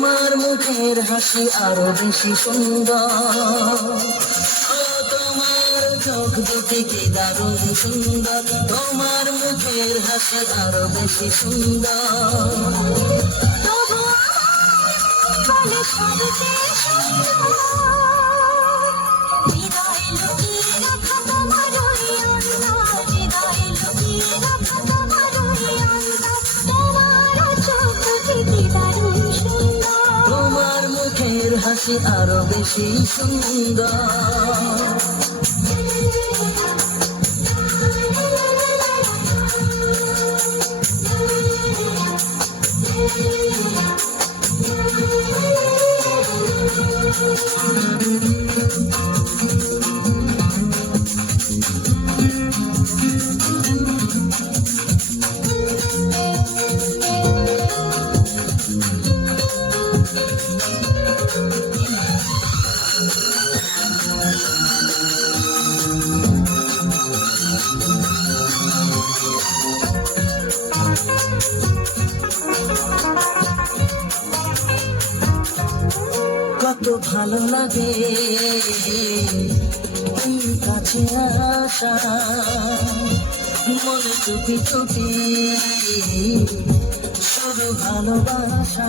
তোমার মুখের হাসি আরো বেশি সুন্দর, তোমার চোখ দুটি কি দারুণ সুন্দর, তোমার মুখের হাসি আরো বেশি সুন্দর। তোমার মুখের হাসি আরো বেশি সুন্দর। কত ভালো লাগে তুমি কাছে আসা, মনে চুপি চুপি শুধু ভালোবাসা।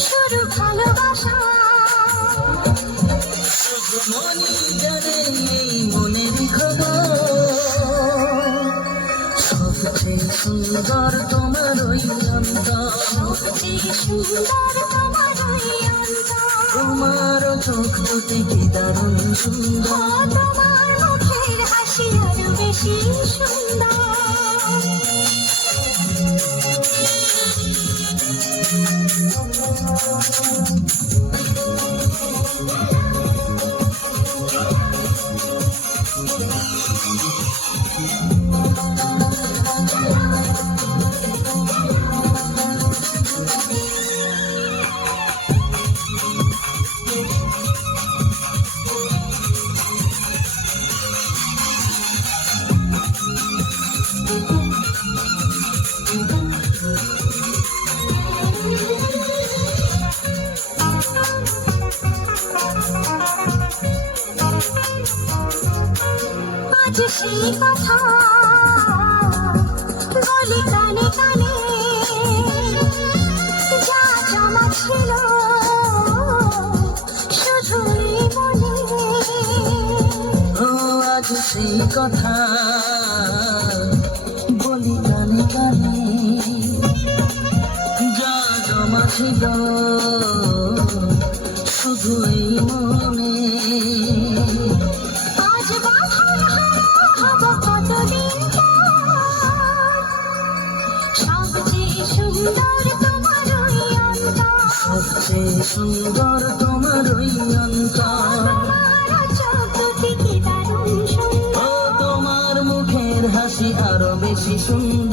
শুধু ভালোবাসা মনে জানে এই মনের খবর, সবচেয়ে সুন্দর তোমার ওই অন্তর, তোমার চোখ দুটি কি দারুণ সুন্দর, তোমার মুখের হাসি আরো বেশি সুন্দর। আজ সেই কথা বলি কানে কানে, যা জানা ছিল শুধুই মনে। ও আজ সেই কথা বলি কানে কানে, যা জমা ছিল শুধু এই মনে। আজ বাঁধন হব কতদিন পর, সবচেয়ে সুন্দর তোমার ওই অন্তর, সবচেয়ে সুন্দর তোমার ওই অন্তর, তোমার চোখ দুটি কি দারুণ সুন্দর, ও তোমার মুখের হাসি আরো বেশি সুন্দর।